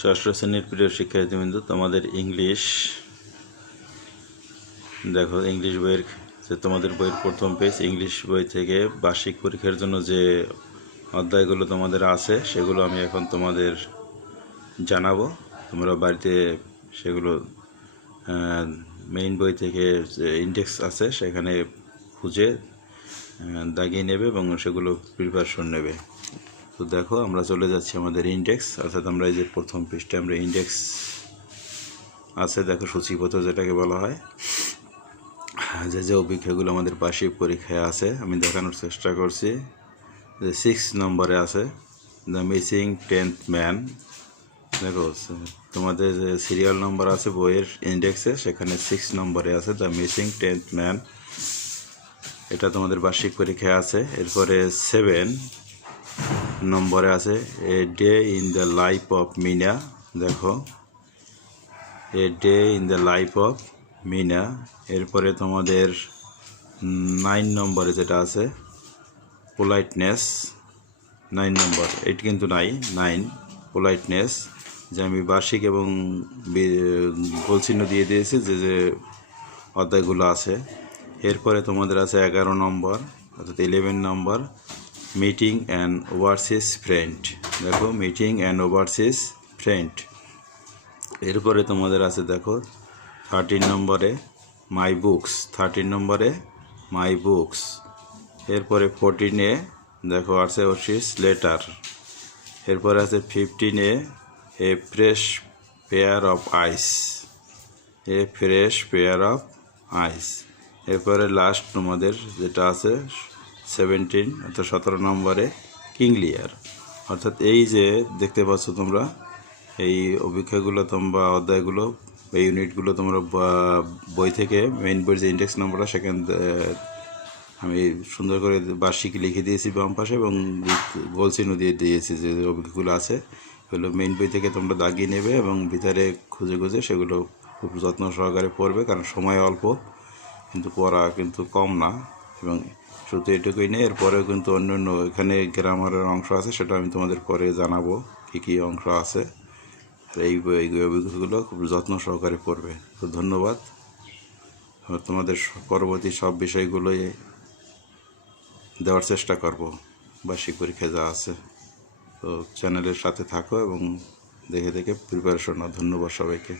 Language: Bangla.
ষষ্ঠ শ্রেণীর প্রিয় শিক্ষার্থীবৃন্দ, তোমাদের ইংলিশ দেখো, ইংলিশ বইয়ের যে তোমাদের বইয়ের প্রথম পেজ, ইংলিশ বই থেকে বার্ষিক পরীক্ষার জন্য যে অধ্যায়গুলো তোমাদের আছে সেগুলো আমি এখন তোমাদের জানাবো। তোমরা বাড়িতে সেগুলো মেইন বই থেকে যে ইন্ডেক্স আছে সেখানে খুঁজে দাগিয়ে নেবে এবং সেগুলো প্রিপারেশন নেবে। তো দেখো, আমরা চলে যাচ্ছি আমাদের ইন্ডেক্স, অর্থাৎ আমরা এই যে প্রথম পৃষ্ঠে আমরা ইন্ডেক্স আছে, দেখো সূচিপত্র যেটাকে বলা হয়, যে অভিজ্ঞতাগুলো আমাদের বার্ষিক পরীক্ষায় আছে আমি দেখানোর চেষ্টা করছি। যে 6 নম্বরে আছে দ্য মিসিং 10th ম্যান। দেখো, তোমাদের যে সিরিয়াল নম্বর আছে বইয়ের ইন্ডেক্সে, সেখানে 6 নম্বরে আছে দ্য মিসিং 10th ম্যান, এটা তোমাদের বার্ষিক পরীক্ষায় আছে। এরপরে 7 নম্বরে আছে a day in the life of Meena. দেখো, a day in the life of Meena. এরপরে তোমাদের 9 নম্বরে যেটা আছে পোলাইটনেস, 9 নম্বর, এটি কিন্তু 9 পোলাইটনেস, যে আমি বার্ষিক এবং গোলচিহ্ন দিয়ে দিয়েছি যে যে অধ্যায়গুলো আছে। এরপরে তোমাদের আছে 11 নম্বর, অর্থাৎ 11 নম্বর মিটিং অ্যান্ড ওভারসিজ ফ্রেন্ড। দেখো, মিটিং অ্যান্ড ওভারসিজ ফ্রেন্ড। এরপরে তোমাদের আছে দেখো 13 নম্বরে মাই বুকস, 13 নম্বরে মাই বুকস। এরপরে 14-এ দেখো আছে ওভারসিজ লেটার। এরপরে আছে 15-এ a fresh pair of eyes, a fresh pair of eyes. এরপরে লাস্ট তোমাদের যেটা আছে 17, অর্থাৎ 17 নম্বরে কিংলিয়ার। অর্থাৎ এই যে দেখতে পাচ্ছ তোমরা, এই অভিক্ষাগুলো তোমরা অধ্যায়গুলো, এই ইউনিটগুলো তোমরা বই থেকে মেইন বইয়ের যে ইন্ডেক্স নম্বরটা সেখান আমি সুন্দর করে বার্ষিক লিখে দিয়েছি বাম পাশে এবং গোল চিহ্ন দিয়ে দিয়েছি যে অভিজ্ঞগুলো আছে। এগুলো মেইন বই থেকে তোমরা দাগিয়ে নেবে এবং ভিতরে খুঁজে খুঁজে সেগুলো খুব যত্ন সহকারে পড়বে, কারণ সময় অল্প কিন্তু পড়া কিন্তু কম না। এবং শুধু এটুকুই নেই, এরপরেও কিন্তু অন্যান্য এখানে গ্রামারের অংশ আছে, সেটা আমি তোমাদের পরে জানাবো কী কী অংশ আছে। আর এই অভিজ্ঞতাগুলো খুব যত্ন সহকারে পড়বে। তো ধন্যবাদ। তোমাদের পরবর্তী সব বিষয়গুলোই দেওয়ার চেষ্টা করব বার্ষিক পরীক্ষায় যা আছে। তো চ্যানেলের সাথে থাকো এবং দেখে দেখে প্রিপারেশন নাও। ধন্যবাদ সবাইকে।